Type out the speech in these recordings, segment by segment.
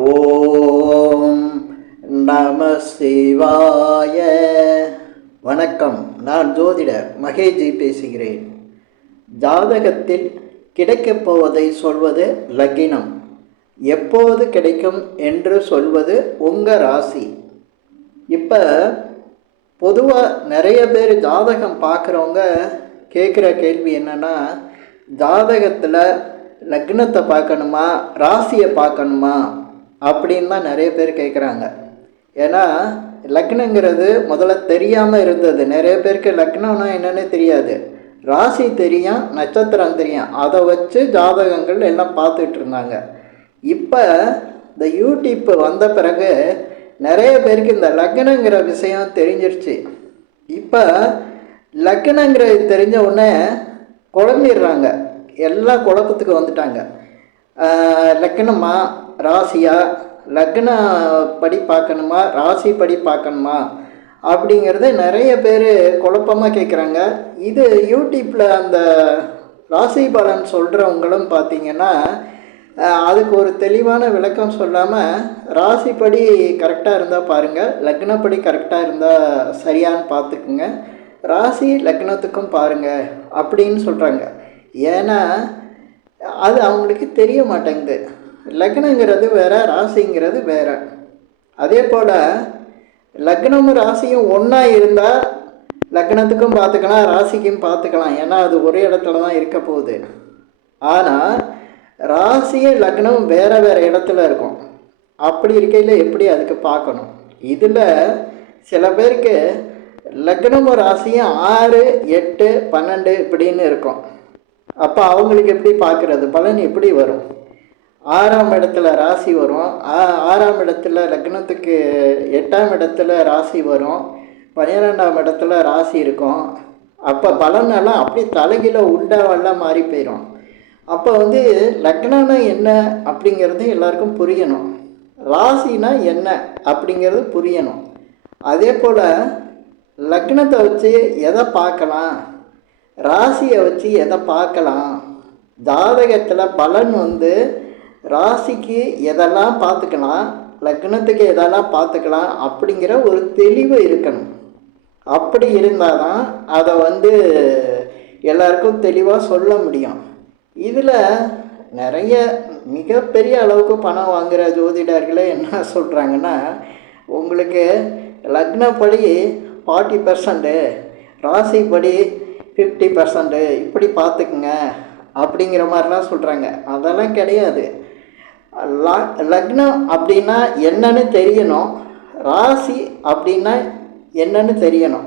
ஓம் நம சிவாய. வணக்கம். நான் ஜோதிடர் மகேஜி பேசுகிறேன். ஜாதகத்தில் கிடைக்கப் போவதை சொல்வது லக்னம், எப்போது கிடைக்கும் என்று சொல்வது உங்கள் ராசி. இப்போ பொதுவாக நிறைய பேர் ஜாதகம் பார்க்குறவங்க கேட்குற கேள்வி என்னென்னா, ஜாதகத்தில் லக்னத்தை பார்க்கணுமா ராசியை பார்க்கணுமா அப்படின்னு தான் நிறைய பேர் கேட்குறாங்க. ஏன்னா லக்னங்கிறது முதல்ல தெரியாமல் இருந்தது. நிறைய பேருக்கு லக்னம்னா என்னென்னு தெரியாது. ராசி தெரியும், நட்சத்திரம் தெரியும், அதை வச்சு ஜாதகங்கள் எல்லாம் பார்த்துட்டு இருந்தாங்க. இப்போ இந்த யூடியூப் வந்த பிறகு நிறைய பேருக்கு இந்த லக்னங்கிற விஷயம் தெரிஞ்சிருச்சு. இப்போ லக்னங்கிறது தெரிஞ்ச உடனே குழம்பிடுறாங்க, எல்லாம் குழப்பத்துக்கு வந்துட்டாங்க. லக்னமா ராசியா, லக்ன படி பார்க்கணுமா ராசி படி பார்க்கணுமா அப்படிங்கிறது நிறைய பேர் குழப்பமாக கேட்குறாங்க. இது யூடியூப்பில் அந்த ராசி பலன் சொல்கிறவங்களும் பார்த்திங்கன்னா அதுக்கு ஒரு தெளிவான விளக்கம் சொல்லாமல் ராசிப்படி கரெக்டாக இருந்தால் பாருங்கள், லக்னப்படி கரெக்டாக இருந்தால் சரியான்னு பார்த்துக்குங்க, ராசி லக்னத்துக்கும் பாருங்கள் அப்படின்னு சொல்கிறாங்க. ஏன்னா அது அவங்களுக்கு தெரிய மாட்டேங்குது. லக்னங்கிறது வேறு, ராசிங்கிறது வேறு. அதே போல் லக்னமும் ராசியும் ஒன்றா இருந்தால் லக்னத்துக்கும் பார்த்துக்கலாம், ராசிக்கும் பார்த்துக்கலாம். ஏன்னா அது ஒரே இடத்துல தான் இருக்க போகுது. ஆனால் ராசியும் லக்னமும் வேறு வேறு இடத்துல இருக்கும். அப்படி இருக்கையில் எப்படி அதுக்கு பார்க்கணும்? இதில் சில பேருக்கு லக்னமும் ராசியும் 6, 8, 12 இப்படின்னு இருக்கும். அப்போ அவங்களுக்கு எப்படி பார்க்குறது? பலன் எப்படி வரும்? 6ஆம் இடத்துல ராசி வரும், 6ஆம் இடத்துல லக்னத்துக்கு 8ஆம் இடத்துல ராசி வரும், 12ஆம் இடத்துல ராசி இருக்கும். அப்போ பலனெல்லாம் அப்படி தலைகீழ உண்டாவெல்லாம் மாறி போயிடும். அப்போ லக்னம்னா என்ன அப்படிங்கிறது எல்லாருக்கும் புரியணும், ராசினா என்ன அப்படிங்கிறது புரியணும். அதே போல் லக்னத்தை வச்சு எதை பார்க்கலாம், ராசியை வச்சு எதை பார்க்கலாம், ஜாதகத்தில் பலன் ராசிக்கு எதெல்லாம் பார்த்துக்கலாம், லக்னத்துக்கு எதெல்லாம் பார்த்துக்கலாம் அப்படிங்கிற ஒரு தெளிவு இருக்கணும். அப்படி இருந்தால் தான் அதை எல்லாருக்கும் தெளிவாக சொல்ல முடியும். இதில் நிறைய மிகப்பெரிய அளவுக்கு பணம் வாங்குகிற ஜோதிடர்களே என்ன சொல்கிறாங்கன்னா, உங்களுக்கு லக்னப்படி 40%, ராசிப்படி 50% இப்படி பார்த்துக்குங்க அப்படிங்கிற மாதிரிலாம் சொல்கிறாங்க. அதெல்லாம் கிடையாது. லக்னம் அப்படின்னா என்னன்னு தெரியணும், ராசி அப்படின்னா என்னன்னு தெரியணும்.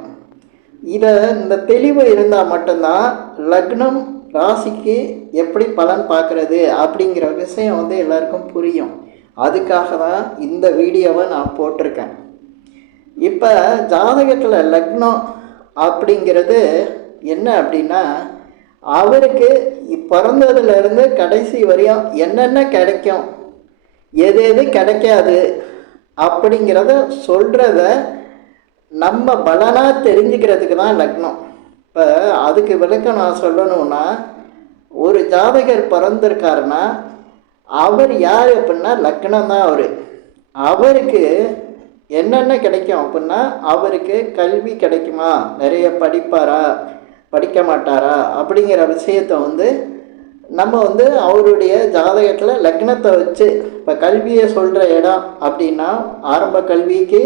இந்த தெளிவு இருந்தால் மட்டும்தான் லக்னம் ராசிக்கு எப்படி பலன் பார்க்குறது அப்படிங்கிற விஷயம் எல்லாருக்கும் புரியும். அதுக்காக தான் இந்த வீடியோவை நான் போட்டிருக்கேன். இப்போ ஜாதகத்தில் லக்னம் அப்படிங்கிறது என்ன அப்படின்னா, அவருக்கு பிறந்ததுலேருந்து கடைசி வரையும் என்னென்ன கிடைக்கும், எது எது கிடைக்காது அப்படிங்கிறத சொல்கிறத நம்ம பலனாக தெரிஞ்சுக்கிறதுக்கு தான் லக்னம். இப்போ அதுக்கு விளக்கம் நான் சொல்லணும்னா, ஒரு ஜாதகர் பிறந்திருக்காருன்னா அவர் யார் அப்படின்னா லக்னம் தான் அவர். அவருக்கு என்னென்ன கிடைக்கும் அப்படின்னா, அவருக்கு கல்வி கிடைக்குமா, நிறைய படிப்பாரா படிக்க மாட்டாரா அப்படிங்கிற விஷயத்தை நம்ம அவருடைய ஜாதகத்தில் லக்னத்தை வச்சு, இப்போ கல்வியை சொல்கிற இடம் அப்படின்னா ஆரம்ப கல்விக்கு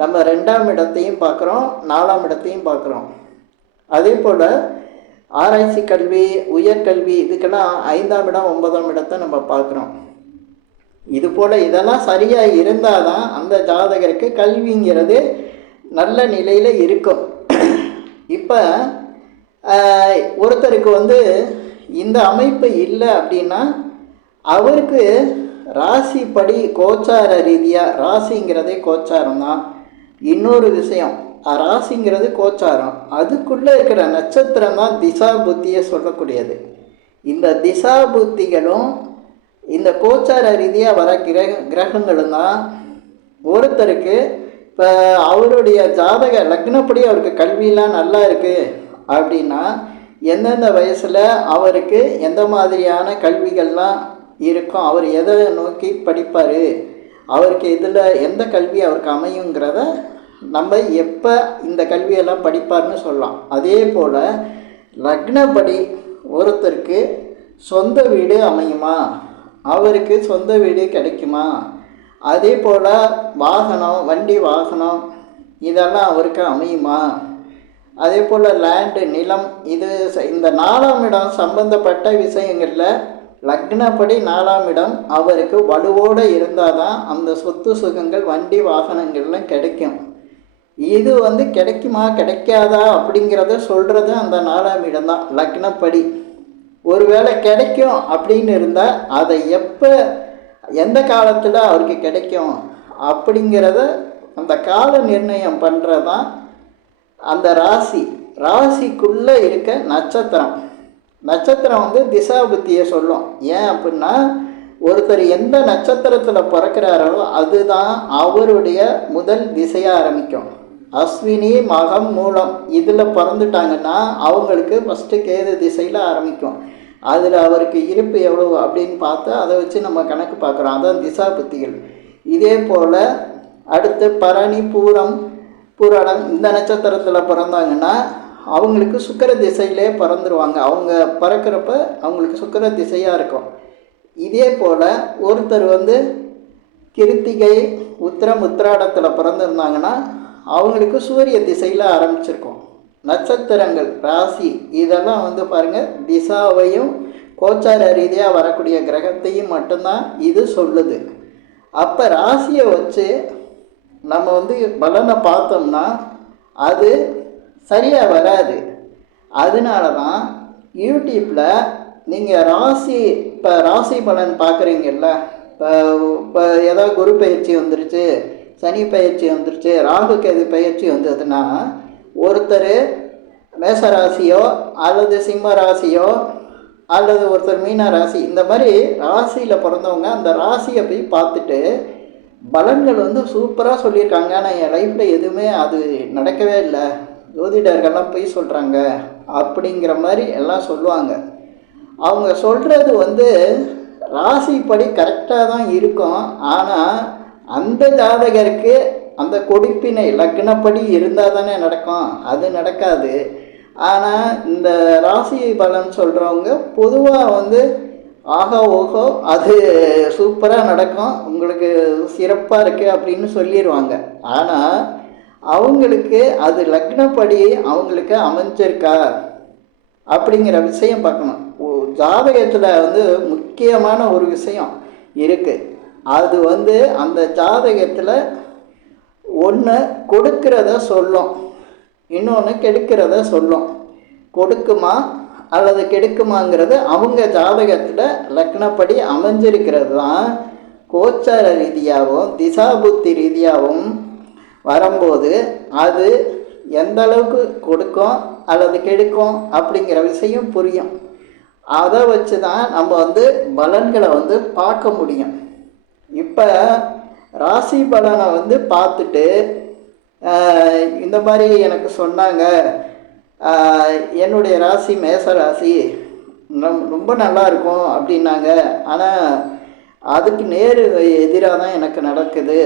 நம்ம 2ஆம் இடத்தையும் பார்க்குறோம், 4ஆம் இடத்தையும் பார்க்குறோம். அதே போல் ஆராய்ச்சி கல்வி, உயர்கல்வி இதுக்கெல்லாம் 5ஆம் இடம் 9ஆம் இடத்தை நம்ம பார்க்குறோம். இது போல் இதெல்லாம் சரியாக இருந்தால் தான் அந்த ஜாதகருக்கு கல்விங்கிறது நல்ல நிலையில் இருக்கும். இப்போ ஒருத்தருக்கு இந்த அமைப்பு இல்லை அப்படின்னா அவருக்கு ராசிப்படி கோச்சார ரீதியாக, ராசிங்கிறதே கோச்சாரம் தான். இன்னொரு விஷயம், ராசிங்கிறது கோச்சாரம், அதுக்குள்ளே இருக்கிற நட்சத்திரம் தான் திசா புத்தியை சொல்லக்கூடியது. இந்த திசா புத்திகளும் இந்த கோச்சார ரீதியாக வர கிரகங்களும் தான் ஒருத்தருக்கு இப்போ அவருடைய ஜாதக லக்னப்படி அவருக்கு கல்வியெலாம் நல்லா இருக்குது அப்படின்னா எந்தெந்த வயசில் அவருக்கு எந்த மாதிரியான கல்விகள்லாம் இருக்கும், அவர் எதை நோக்கி படிப்பார், அவருக்கு இதில் எந்த கல்வி அவருக்கு அமையுங்கிறத நம்ம எப்போ இந்த கல்வியெல்லாம் படிப்பார்னு சொல்லலாம். அதே போல் லக்னப்படி ஒருத்தருக்கு சொந்த வீடு அமையுமா, அவருக்கு சொந்த வீடு கிடைக்குமா, அதே போல் வாகனம், வண்டி வாகனம் இதெல்லாம் அவருக்கு அமையுமா, அதே போல் லேண்டு, நிலம், இது இந்த 4ஆம் இடம் சம்பந்தப்பட்ட விஷயங்களில் லக்னப்படி 4ஆம் இடம் அவருக்கு வலுவோடு இருந்தால் தான் அந்த சொத்து சுகங்கள், வண்டி வாகனங்கள்லாம் கிடைக்கும். இது கிடைக்குமா கிடைக்காதா அப்படிங்கிறத சொல்கிறது அந்த 4ஆம் இடம் தான் லக்னப்படி. ஒருவேளை கிடைக்கும் அப்படின்னு இருந்தால் அதை எப்போ எந்த காலத்தில் அவருக்கு கிடைக்கும் அப்படிங்கிறத அந்த கால நிர்ணயம் பண்ணுறது தான் அந்த ராசிக்குள்ளே இருக்க நட்சத்திரம். நட்சத்திரம் திசா புத்தியை சொல்லும். ஏன் அப்படின்னா ஒருத்தர் எந்த நட்சத்திரத்தில் பிறக்கிறாரோ அதுதான் அவருடைய முதல் திசையாக ஆரம்பிக்கும். அஸ்வினி, மகம், மூலம் இதில் பிறந்துட்டாங்கன்னா அவங்களுக்கு ஃபஸ்ட்டு கேது திசையில் ஆரம்பிக்கும். அதில் அவருக்கு இருப்பு எவ்வளோ அப்படின்னு பார்த்து அதை வச்சு நம்ம கணக்கு பார்க்குறோம். அதான் திசா புத்திகள். இதே போல் அடுத்து பரணி, பூரணம் இந்த நட்சத்திரத்தில் பிறந்தாங்கன்னா அவங்களுக்கு சுக்கிர திசையிலே பிறந்துருவாங்க. அவங்க பிறக்கிறப்ப அவங்களுக்கு சுக்கிர திசையாக இருக்கும். இதே போல் ஒருத்தர் கிருத்திகை, உத்திராடத்தில் பிறந்திருந்தாங்கன்னா அவங்களுக்கு சூரிய திசையில் ஆரம்பிச்சிருக்கும். நட்சத்திரங்கள், ராசி இதெல்லாம் பாருங்கள், திசாவையும் கோச்சார ரீதியாக வரக்கூடிய கிரகத்தையும் மட்டும்தான் இது சொல்லுது. அப்போ ராசியை வச்சு நம்ம பலனை பார்த்தோம்னா அது சரியாக வராது. அதனால தான் யூடியூப்பில் நீங்கள் ராசி பலன் பார்க்குறீங்கல்ல, இப்போ ஏதாவது குரு பயிற்சி வந்துருச்சு, சனி பயிற்சி வந்துருச்சு, ராகு கேது பயிற்சி வந்ததுன்னா ஒருத்தர் மேசராசியோ அல்லது சிம்ம ராசியோ அல்லது ஒருத்தர் மீன ராசி, இந்த மாதிரி ராசியில் பிறந்தவங்க அந்த ராசியை போய் பார்த்துட்டு பலன்கள் சூப்பராக சொல்லியிருக்காங்க. ஆனால் என் லைஃப்பில் எதுவுமே அது நடக்கவே இல்லை, ஜோதிடர்கள்லாம் போய் சொல்கிறாங்க அப்படிங்கிற மாதிரி எல்லாம் சொல்லுவாங்க. அவங்க சொல்கிறது ராசிப்படி கரெக்டாக தான் இருக்கும். ஆனால் அந்த ஜாதகருக்கு அந்த கொடுப்பினை லக்னப்படி இருந்தால் தானே நடக்கும், அது நடக்காது. ஆனால் இந்த ராசி பலன் சொல்கிறவங்க பொதுவாக ஆகா ஓஹோ அது சூப்பராக நடக்கும், உங்களுக்கு சிறப்பாக இருக்குது அப்படின்னு சொல்லிடுவாங்க. ஆனால் அவங்களுக்கு அது லக்னப்படி அவங்களுக்கு அமைஞ்சிருக்கா அப்படிங்கிற விஷயம் பார்க்கணும். ஜாதகத்தில் முக்கியமான ஒரு விஷயம் இருக்குது. அது அந்த ஜாதகத்தில் ஒன்று கொடுக்கிறத சொல்லும், இன்னொன்று கெடுக்கிறத சொல்லும். கொடுக்குமா அல்லது கெடுக்குமாங்கிறது அவங்க ஜாதகத்தில் லக்னப்படி அமைஞ்சிருக்கிறது தான் கோச்சார ரீதியாகவும் திசாபுத்தி ரீதியாகவும் வரும்போது அது எந்த அளவுக்கு கொடுக்கும் அல்லது கெடுக்கும் அப்படிங்கிற விஷயம் புரியும். அதை வச்சு தான் நம்ம பலன்களை பார்க்க முடியும். இப்போ ராசி பலனை பார்த்துட்டு இந்த மாதிரி எனக்கு சொன்னாங்க, என்னுடைய ராசி மேச ராசி ரொம்ப நல்லா இருக்கும் அப்படின்னாங்க, ஆனால் அதுக்கு நேர் எதிராக தான் எனக்கு நடக்குது.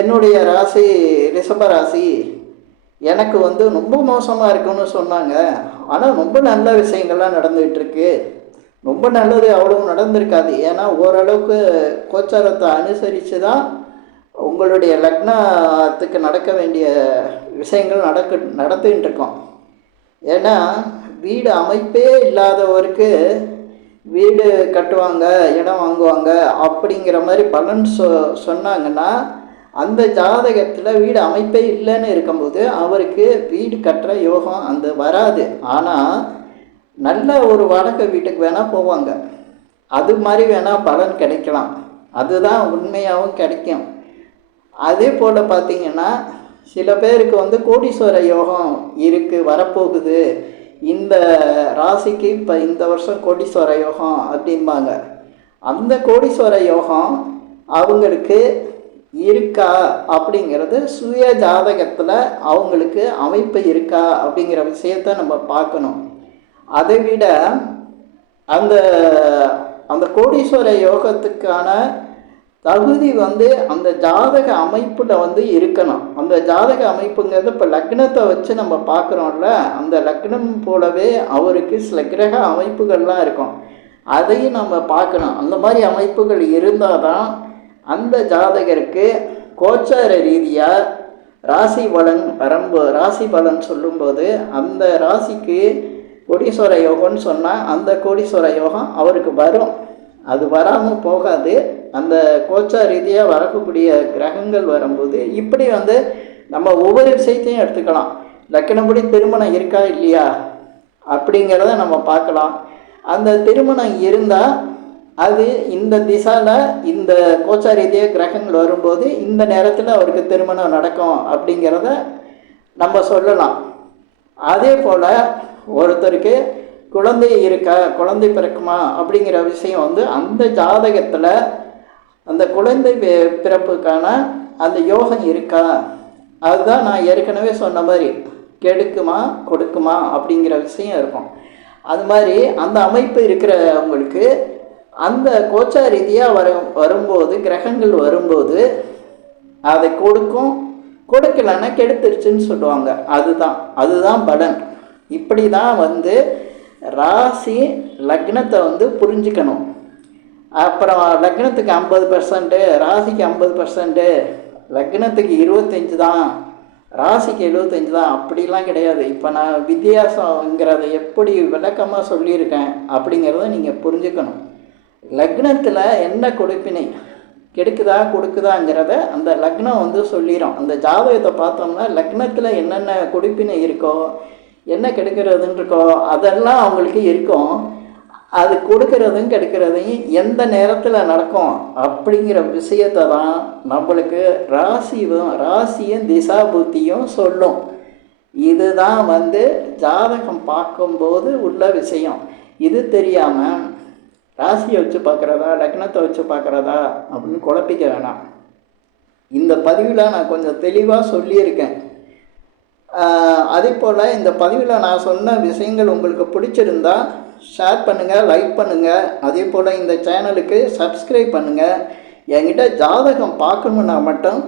என்னுடைய ராசி ரிஷப ராசி எனக்கு ரொம்ப மோசமாக இருக்குன்னு சொன்னாங்க, ஆனால் ரொம்ப நல்ல விஷயங்கள்லாம் நடந்துகிட்ருக்கு. ரொம்ப நல்லது அவ்வளவு நடந்திருக்காது, ஏன்னா ஓரளவுக்கு கோச்சாரத்தை அனுசரித்து தான் உங்களுடைய லக்னத்துக்கு நடக்க வேண்டிய விஷயங்கள் நடத்தின்னு இருக்கோம். ஏன்னா வீடு அமைப்பே இல்லாதவருக்கு வீடு கட்டுவாங்க, இடம் வாங்குவாங்க அப்படிங்கிற மாதிரி பலன் சொன்னாங்கன்னா அந்த ஜாதகத்தில் வீடு அமைப்பே இல்லைன்னு இருக்கும்போது அவருக்கு வீடு கட்டுற யோகம் வராது. ஆனால் நல்ல ஒரு வாடகை வீட்டுக்கு வேணால் போவாங்க, அது மாதிரி வேணால் பலன் கிடைக்கலாம், அதுதான் உண்மையாகவும் கிடைக்கும். அதே போல் பார்த்திங்கன்னா சில பேருக்கு கோடீஸ்வர யோகம் இருக்குது, வரப்போகுது, இந்த ராசிக்கு இப்போ இந்த வருஷம் கோடீஸ்வர யோகம் அப்படிம்பாங்க. அந்த கோடீஸ்வர யோகம் அவங்களுக்கு இருக்கா அப்படிங்கிறது சுய ஜாதகத்தில் அவங்களுக்கு அமைப்பு இருக்கா அப்படிங்கிற விஷயத்த நம்ம பார்க்கணும். அதை விட அந்த அந்த கோடீஸ்வர யோகத்துக்கான தகுதி வந்து அந்த ஜாதக அமைப்பில் வந்து இருக்கணும். அந்த ஜாதக அமைப்புங்கிறது இப்போ லக்னத்தை வச்சு நம்ம பார்க்குறோம்ல, அந்த லக்னம் போலவே அவருக்கு சில கிரக அமைப்புகள்லாம் இருக்கும், அதையும் நம்ம பார்க்கணும். அந்த மாதிரி அமைப்புகள் இருந்தால் தான் அந்த ஜாதகருக்கு கோச்சார ரீதியாக ராசி பலன் சொல்லும்போது அந்த ராசிக்கு கோடீஸ்வர யோகம்னு சொன்னால் அந்த கோடீஸ்வர யோகம் அவருக்கு வரும். அது வராமல் போகாது. அந்த கோச்சார ரீதியாக வரக்கூடிய கிரகங்கள் வரும்போது இப்படி வந்து நம்ம ஒவ்வொரு விஷயத்தையும் எடுத்துக்கலாம். லக்கணப்படி திருமணம் இருக்கா இல்லையா அப்படிங்கிறத நம்ம பார்க்கலாம். அந்த திருமணம் இருந்தால் அது இந்த திசாவில் இந்த கோச்சார ரீதியாக கிரகங்கள் வரும்போது இந்த நேரத்தில் அவருக்கு திருமணம் நடக்கும் அப்படிங்கிறத நம்ம சொல்லலாம். அதே போல் ஒருத்தருக்கு குழந்தை பிறக்குமா அப்படிங்கிற விஷயம் வந்து அந்த ஜாதகத்தில் அந்த குழந்தை பிறப்புக்கான அந்த யோகம் இருக்கா, அதுதான் நான் ஏற்கனவே சொன்ன மாதிரி கெடுக்குமா கொடுக்குமா அப்படிங்கிற விஷயம் இருக்கும். அது மாதிரி அந்த அமைப்பு இருக்கிறவங்களுக்கு அந்த கோச்சார ரீதியாக வரும்போது கிரகங்கள் வரும்போது அதை கொடுக்கலன்னா கெடுத்துருச்சுன்னு சொல்லுவாங்க. அதுதான் பலன். இப்படி தான் வந்து ராசி லக்னத்தை வந்து புரிஞ்சுக்கணும். அப்புறம் லக்னத்துக்கு 50%, ராசிக்கு 50%, லக்னத்துக்கு 25 தான், ராசிக்கு 75 தான், அப்படிலாம் கிடையாது. இப்போ நான் வித்தியாசங்கிறத எப்படி விளக்கமாக சொல்லியிருக்கேன் அப்படிங்கிறத நீங்கள் புரிஞ்சுக்கணும். லக்னத்தில் என்ன கொடுப்பினை கெடுக்குதா கொடுக்குதாங்கிறத அந்த லக்னம் வந்து சொல்லிடும். அந்த ஜாதகத்தை பார்த்தோம்னா லக்னத்தில் என்னென்ன கொடுப்பினை இருக்கோ, என்ன கெடுக்கிறதுன்னு இருக்கோ அதெல்லாம் அவங்களுக்கு இருக்கும். அது கொடுக்கறதும் கெடுக்கிறதையும் எந்த நேரத்தில் நடக்கும் அப்படிங்கிற விஷயத்தை தான் நம்மளுக்கு ராசியும் திசா புத்தியும் சொல்லும். இதுதான் வந்து ஜாதகம் பார்க்கும்போது உள்ள விஷயம். இது தெரியாமல் ராசியை வச்சு பார்க்குறதா லக்னத்தை வச்சு பார்க்குறதா அப்படின்னு குழப்பிக்க வேணாம். இந்த பதிவில் நான் கொஞ்சம் தெளிவாக சொல்லியிருக்கேன். அதே போல் இந்த பதிவில் நான் சொன்ன விஷயங்கள் உங்களுக்கு பிடிச்சிருந்தா ஷேர் பண்ணுங்கள், லைக் பண்ணுங்கள். அதே போல் இந்த சேனலுக்கு சப்ஸ்கிரைப் பண்ணுங்கள். என்கிட்ட ஜாதகம் பார்க்கணுன்னா மட்டும்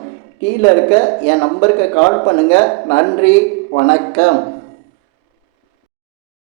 கீழே இருக்க என் நம்பருக்கு கால் பண்ணுங்கள். நன்றி, வணக்கம்.